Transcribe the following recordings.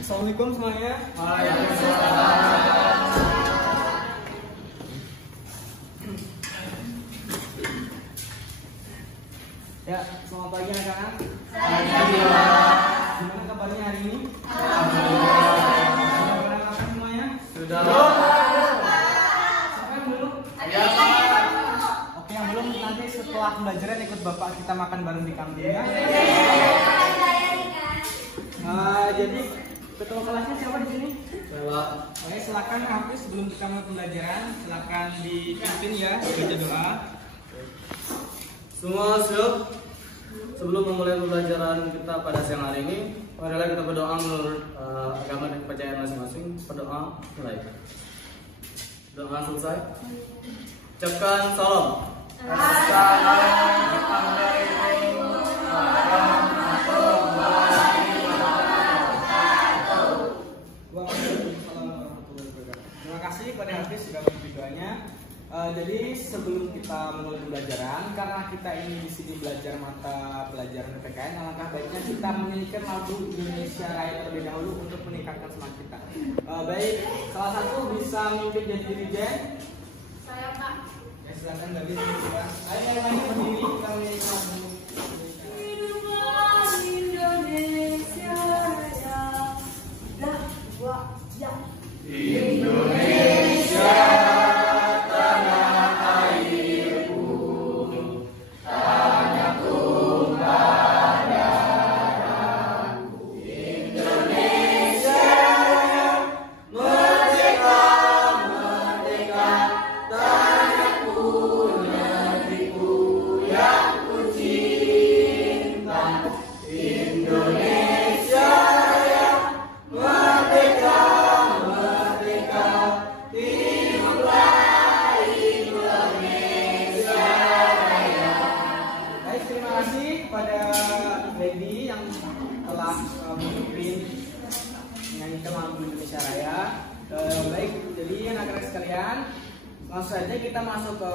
Assalamualaikum semuanya. Ya, selamat pagi anak-anak. Gimana kabarnya hari ini? Sudah pernah makan semuanya? Sudah. Siapa yang belum? Oke, yang belum nanti setelah pembelajaran ikut bapak kita makan bareng di kantin ya. Jadi ketua kelasnya siapa di sini? Oke, silakan Hafiz sebelum kita mulai pembelajaran, silakan dipimpin ya, baca doa. Semua siap? Sebelum memulai pembelajaran kita pada siang hari ini, marilah kita berdoa menurut agama dan kepercayaan masing-masing. Berdoa mulai. Doa selesai. Ucapkan salam. Assalamualaikum warahmatullahi wabarakatuh. Waalaikumsalam warahmatullahi wabarakatuh. Terima kasih kepada Hafiz sudah memberi doanya. Jadi sebelum kita mulai pembelajaran, karena kita ini di sini belajar mata pelajaran PPKN, alangkah baiknya kita menyanyikan lagu Indonesia Raya terlebih dahulu untuk meningkatkan semangat kita. Baik, salah satu bisa memimpin jadi dirijen. Saya Pak. Ya silakan dari sini juga. Ayo yang lain berdiri kita menyanyikan lagu. Hiduplah Indonesia Raya. Dakwah Indonesia. Langsung saja kita masuk ke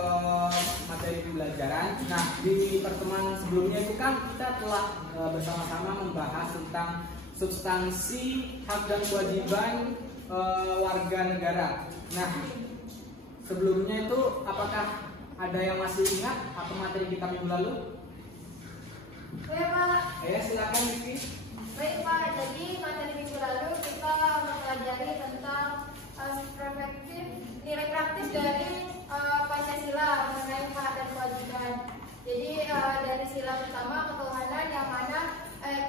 materi pembelajaran. Nah, di pertemuan sebelumnya itu kan kita telah bersama-sama membahas tentang substansi hak dan kewajiban warga negara. Nah, sebelumnya itu apakah ada yang masih ingat apa materi kita minggu lalu? Baik Pak. Ya, silakan Vicky. Baik Pak, jadi materi minggu lalu kita mempelajari tentang nilai praktis dari Pancasila mengenai hak dan kewajiban. Jadi dari sila pertama ketuhanan yang mana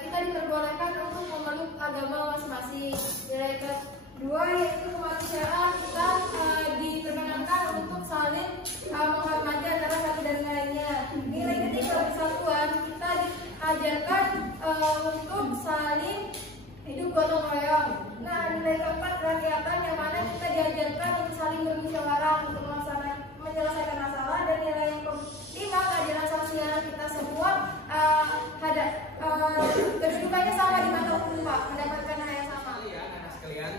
kita diperbolehkan untuk memeluk agama masing-masing. Nilai kedua yaitu kemanusiaan, kita diperkenankan untuk saling menghormati antara satu dan lainnya. Nilai ketiga persatuan, kita diajarkan untuk saling hidup gotong royong. Nah, nilai keempat kerakyatan yang mana kita diajarkan untuk saling bermusyawarah untuk menyelesaikan masalah, dan nilai yang kelima keadilan sosial, kita semua kedudukannya sama di mata hukum Pak, mendapatkan hak yang sama. Ya, anak sekalian.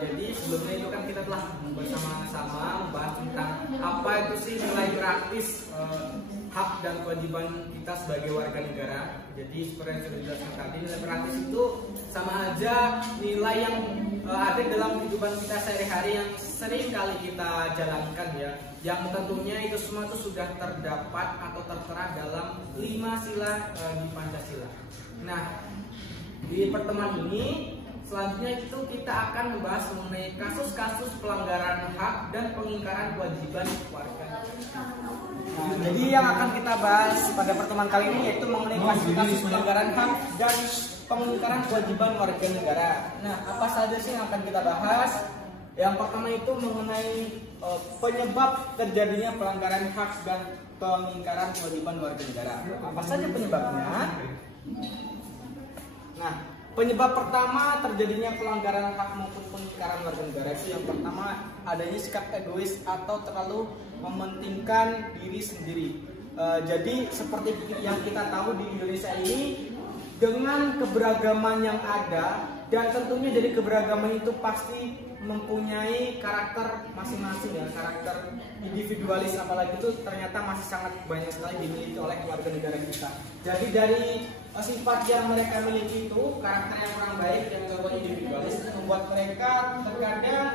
Jadi sebelumnya itu kan kita telah bersama-sama membahas tentang apa itu sih nilai praktis hak dan kewajiban kita sebagai warga negara. Jadi seperti yang sudah dijelaskan tadi, nilai praktis itu sama aja nilai yang ada dalam kehidupan kita sehari-hari yang sering kali kita jalankan ya. Yang tentunya itu semua itu sudah terdapat atau tertera dalam 5 sila di Pancasila. Nah, di pertemuan ini selanjutnya itu kita akan membahas mengenai kasus-kasus pelanggaran hak dan pengingkaran kewajiban warga. Nah, jadi yang akan kita bahas pada pertemuan kali ini yaitu mengenai kasus-kasus pelanggaran hak dan pengingkaran kewajiban warga negara. Nah, apa saja sih yang akan kita bahas? Yang pertama itu mengenai penyebab terjadinya pelanggaran hak dan pengingkaran kewajiban warga negara. Apa saja penyebabnya? Nah, penyebab pertama terjadinya pelanggaran hak maupun pengingkaran warga negara itu yang pertama adanya sikap egois atau terlalu mementingkan diri sendiri. Jadi seperti yang kita tahu di Indonesia ini dengan keberagaman yang ada dan tentunya dari keberagaman itu pasti mempunyai karakter masing-masing ya, karakter individualis, apalagi itu ternyata masih sangat banyak sekali dimiliki oleh warga negara kita. Jadi dari sifat yang mereka miliki itu, karakter yang kurang baik dan contoh individualis, membuat mereka terkadang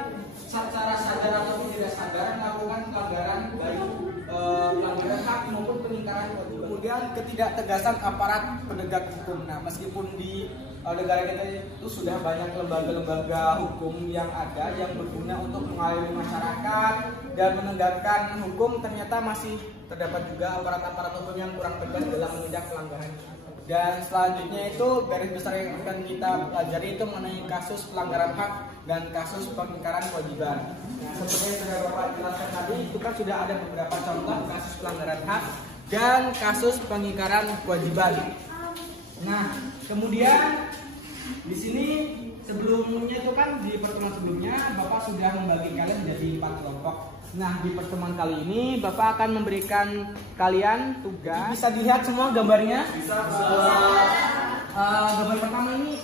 secara sadar atau tidak sadar melakukan pelanggaran baik pelanggaran hak maupun peningkaran kewajiban. Kemudian ketidaktegasan aparat penegak hukum. Nah, meskipun di negara kita itu sudah banyak lembaga-lembaga hukum yang ada yang berguna untuk mengayomi masyarakat dan menegakkan hukum, ternyata masih terdapat juga aparat-aparat hukum yang kurang tegas dalam menindak pelanggaran. Dan selanjutnya itu garis besar yang akan kita pelajari itu mengenai kasus pelanggaran hak dan kasus pengingkaran kewajiban. Nah, seperti yang sudah Bapak jelaskan tadi, itu kan sudah ada beberapa contoh kasus pelanggaran hak dan kasus pengingkaran kewajiban. Nah, kemudian di sini sebelumnya itu kan di pertemuan sebelumnya Bapak sudah membagi kalian menjadi 4 kelompok. Nah, di pertemuan kali ini Bapak akan memberikan kalian tugas. Bisa dilihat semua gambarnya? Bisa. Gambar pertama ini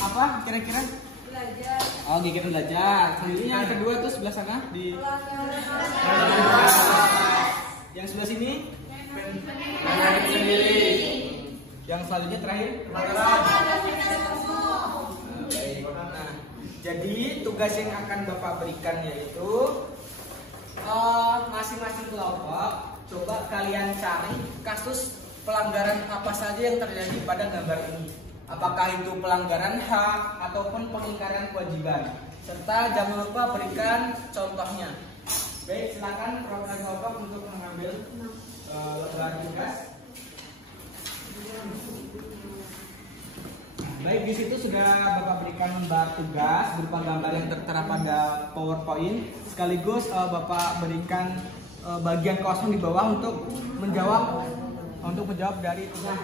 apa kira-kira? Belajar. Oh, kegiatan belajar. Selanjutnya yang kedua tuh sebelah sana di. Yang sebelah sini? Sendiri. Yang selanjutnya terakhir? Baik. Nah, jadi tugas yang akan Bapak berikan yaitu masing-masing kelompok coba kalian cari kasus pelanggaran apa saja yang terjadi pada gambar ini. Apakah itu pelanggaran hak ataupun pengingkaran kewajiban. Serta jangan lupa berikan contohnya. Baik, silakan perwakilan kelompok untuk mengambil lembar tugas. Baik, di situ sudah Bapak berikan lembar tugas berupa gambar yang tertera pada PowerPoint. Sekaligus Bapak berikan bagian kosong di bawah untuk menjawab dari tugas.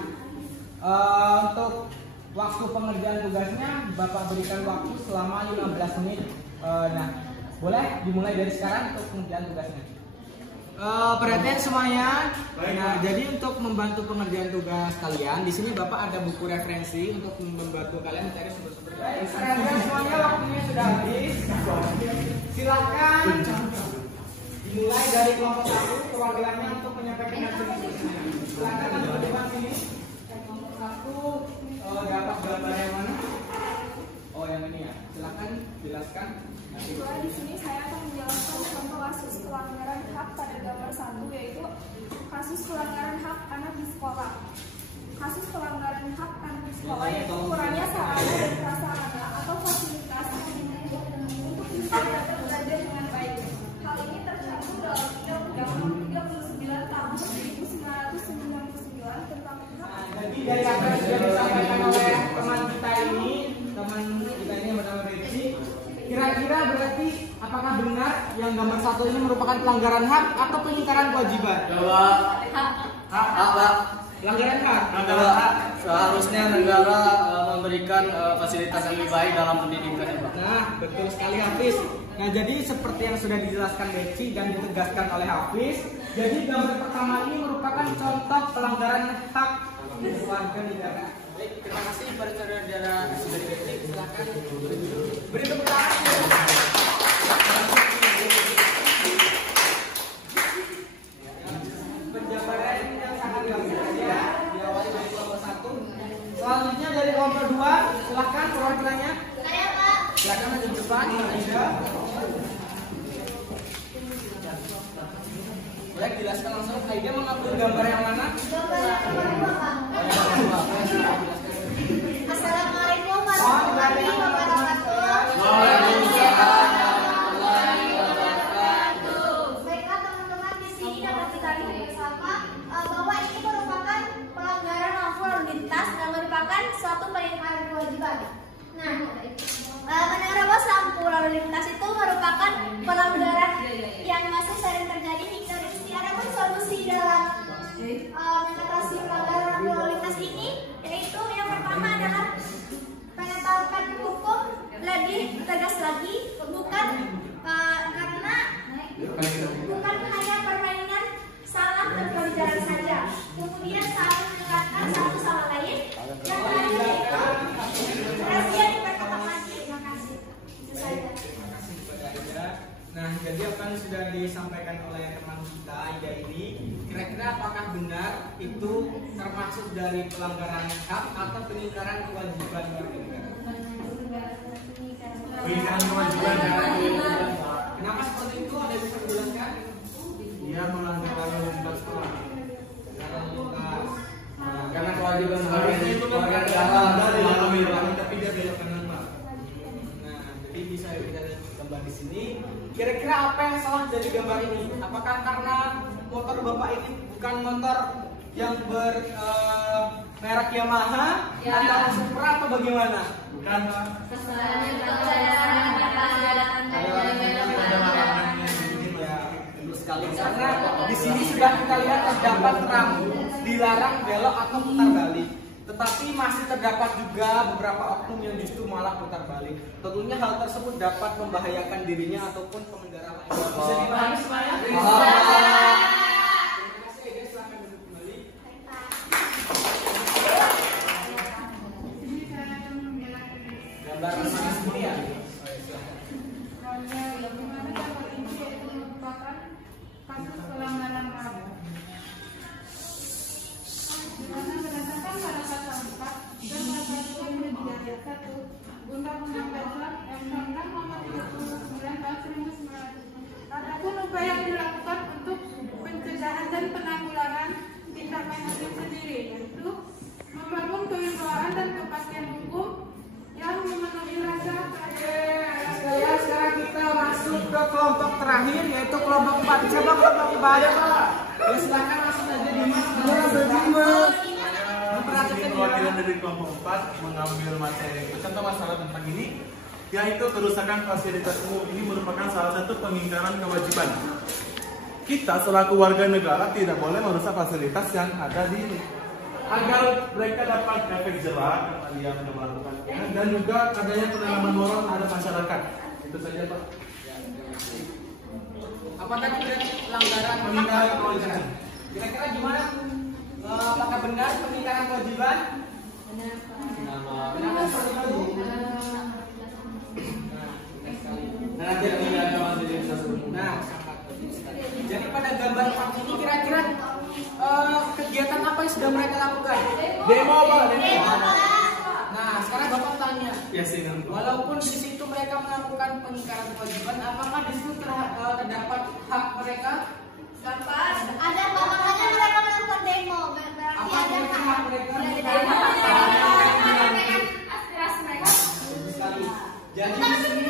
Untuk waktu pengerjaan tugasnya Bapak berikan waktu selama 15 menit. Nah, boleh dimulai dari sekarang untuk pengerjaan tugasnya. Perhatian semuanya. Nah, jadi untuk membantu pengerjaan tugas kalian, di sini Bapak ada buku referensi untuk membantu kalian mencari sumber-sumber. Perhatian semuanya, waktunya sudah habis. Silakan dimulai dari kelompok 1, perwakilannya untuk menyampaikan hasil. Silakan di depan sini. Kelompok 1 dapat gambar yang mana? Oh, yang ini ya. Silakan jelaskan. Di sini saya akan menjelaskan contoh kasus pelanggaran hak pada gambar 1, yaitu kasus pelanggaran hak anak di sekolah. Kasus pelanggaran hak anak di sekolah yaitu kurangnya sarana dan prasarana atau fasilitas untuk bisa dapat belajar dengan baik. Hal ini tercantum dalam Undang-Undang Nomor 39 Tahun 1999 tentang hak. Jadi dari apa yang sudah disampaikan oleh teman kita ini yang bernama Beci, kira-kira berarti apakah benar yang gambar 1 ini merupakan pelanggaran hak atau pengingkaran kewajiban? Jawab. Hak, Pak. Pelanggaran hak. Pelanggaran hak. Seharusnya negara memberikan fasilitas yang lebih baik dalam pendidikan, Pak. Nah, betul sekali Hafiz. Nah, jadi seperti yang sudah dijelaskan Beci dan ditegaskan oleh Hafiz, jadi gambar pertama ini merupakan contoh pelanggaran hak warga negara. Baik, terima kasih kepada saudara-saudara dari Beci. Silakan beri tepuk tangan. Penjabaran yang sangat gamblang ya, diawali dari kelompok 1. Selanjutnya dari kelompok 2, silakan perwakilannya. Saya, Pak. Silakan maju ke depan, Aida. Boleh jelaskan langsung, Aida mengambil gambar yang mana? Gambar yang kedua, Pak. Assalamualaikum warahmatullahi wabarakatuh. Baiklah teman-teman, di sini dapat kita lihat bersama bahwa ini merupakan pelanggaran lampu lalu lintas dan merupakan suatu pengingkaran kewajiban. Nah, menerobos lampu lalu lintas itu merupakan pelanggaran yang masih sering terjadi hingga detik. Adapun solusi dalam mengatasi pelanggaran lampu lalu lintas ini yaitu yang pertama adalah menetapkan hukum lebih tegas lagi, bukan hanya permainan salah dan pelajaran saja. Kemudian saling mengingatkan satu sama lain. Yang terakhir itu rahasia diperkatakan apakah benar itu termasuk dari pelanggaran hak atau peningkaran kewajiban warga negara? Peningkaran kewajiban ya. Kenapa seperti itu? Ada yang bisa dijelaskan? Dia melanggar lalu lintas sekolah. Karena kewajiban Harusnya itu kan warga ada negara di dalam dalam ini, tapi dia belokkan nama. Nah, jadi bisa kita lihat gambar di sini. Kira-kira apa yang salah dari gambar ini? Apakah karena motor Bapak ini bukan motor yang merek Yamaha atau Supra atau bagaimana? Bukan. Karena di sini sudah kita lihat terdapat rambu dilarang belok atau putar balik. Tetapi masih terdapat juga beberapa oknum yang justru malah putar balik. Tentunya hal tersebut dapat membahayakan dirinya ataupun pengendara lain. Bisa dipahami semuanya? Terima kasih guys, silakan duduk kembali. Gambar mana sendiri ya? Kasus pelanggaran HAM. Di mana berdasarkan pada pasal 4 dan pasal 2 ayat 1 Undang-Undang Dasar Nomor 39 Tahun 1990. Adapun upaya yang dilakukan untuk pencegahan dan penanggulangan tindak hakim sendiri, yaitu membangun kewibawaan dan kepastian hukum yang memenuhi rasa keadilan. Ya, sekarang kita masuk ke kelompok terakhir yaitu kelompok 4. Coba kelompok 4 ya Pak. Ya silakan langsung aja Dimas. Ini perwakilan dari kelompok 4 mengambil materi contoh masalah tentang ini, yaitu kerusakan fasilitas umum. Ini merupakan salah satu pengingkaran kewajiban. Kita selaku warga negara tidak boleh merusak fasilitas yang ada di ini, agar mereka dapat efek jerah dia sudah melakukannya, dan juga adanya penanaman moral terhadap masyarakat. Itu saja Pak. Apa tadi pelanggaran Peningkaran kewajiban. Kira-kira gimana? Apakah benar peningkaran kewajiban? Benar seperti itu. Nah, jadi pada gambar 4 ini kira-kira kegiatan apa yang sudah mereka lakukan? Demo Pak, demo. Nah, sekarang Bapak tanya, Ya sih. walaupun di situ mereka melakukan peningkaran kewajiban, apakah di situ terdapat hak mereka? Dapat. Ada makanya mereka melakukan demo. Berarti Apa ada yang hak mereka? aspirasi mereka. Sekali. Jadi di sini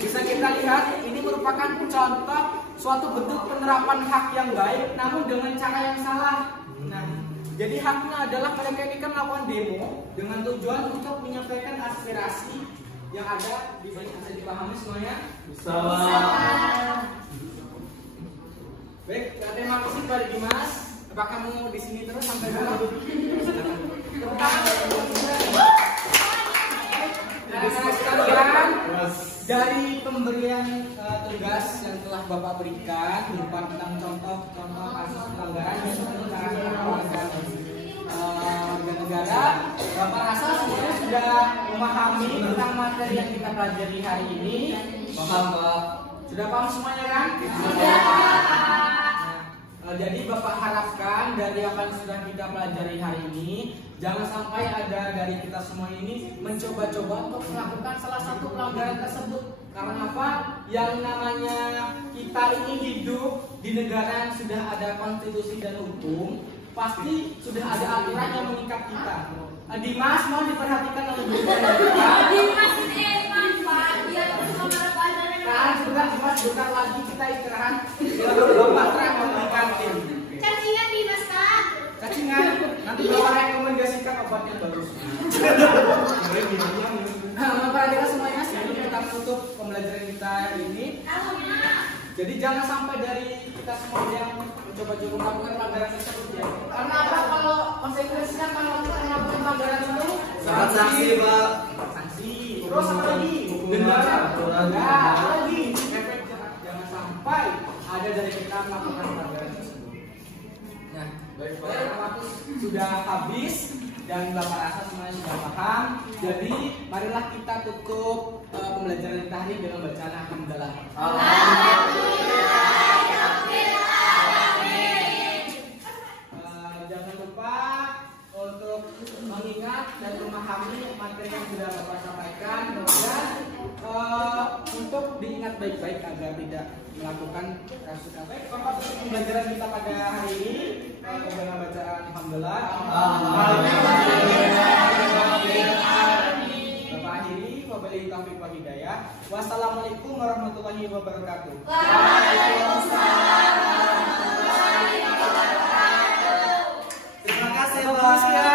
bisa kita lihat ini merupakan contoh suatu bentuk penerapan hak yang baik, namun dengan cara yang salah. Nah, jadi haknya adalah mereka ini kan melakukan demo dengan tujuan untuk menyampaikan aspirasi yang ada di sini. Bisa dipahami semuanya? Bisa. Baik, terima kasih Pak Dimas. Apakah mau di sini terus sampai dulu? Anak-anak sekalian, dari pemberian tugas yang telah Bapak berikan berupa tentang contoh-contoh kasus pelanggaran yang peningkaran warga negara, Bapak rasa semuanya sudah memahami tentang materi yang kita pelajari hari ini. Paham Pak? Sudah paham semuanya kan? Jadi Bapak harapkan dari apa yang sudah kita pelajari hari ini, jangan sampai ada dari kita semua ini mencoba-coba untuk melakukan salah satu pelanggaran tersebut. Karena apa? Yang namanya kita ini hidup di negara yang sudah ada konstitusi dan hukum, pasti sudah ada aturan yang mengikat kita. Dimas, mau diperhatikan oleh Bu. Dimas ini Pak, dia cuma berpandang. Kan sudah Dimas, bentar lagi kita istirahat. Bapak terang kantin. Cacingan Dimas Kak. Cacingan, nanti Bapak rekomendasikan obat yang bagus. Nah, para kita semuanya, sebelum kita tutup pembelajaran kita hari ini, jadi jangan sampai dari kita semua yang mencoba-coba melakukan pelanggaran tersebut ya. Karena apa? Kalau konsekuensinya kalau kita melakukan pelanggaran itu Sanksi Pak. sanksi. Terus apa lagi? Denda. Nah, apa lagi? Efek jerah. Jangan sampai ada dari kita melakukan pelanggaran tersebut. Nah, baik waktu sudah habis dan Bapak rasa semuanya sudah paham. Jadi marilah kita tutup pembelajaran kita hari ini dengan bacaan alhamdulillah. Alhamdulillah. mengingat dan memahami materi yang sudah Bapak sampaikan. Kemudian untuk diingat baik-baik agar tidak melakukan kasus apa. Bapak tutup pembelajaran kita pada hari ini dengan bacaan alhamdulillah. Bapak akhiri, wabillahi taufiq wal hidayah. Wassalamualaikum warahmatullahi wabarakatuh. Waalaikumsalam warahmatullahi wabarakatuh. Terima kasih, Pak.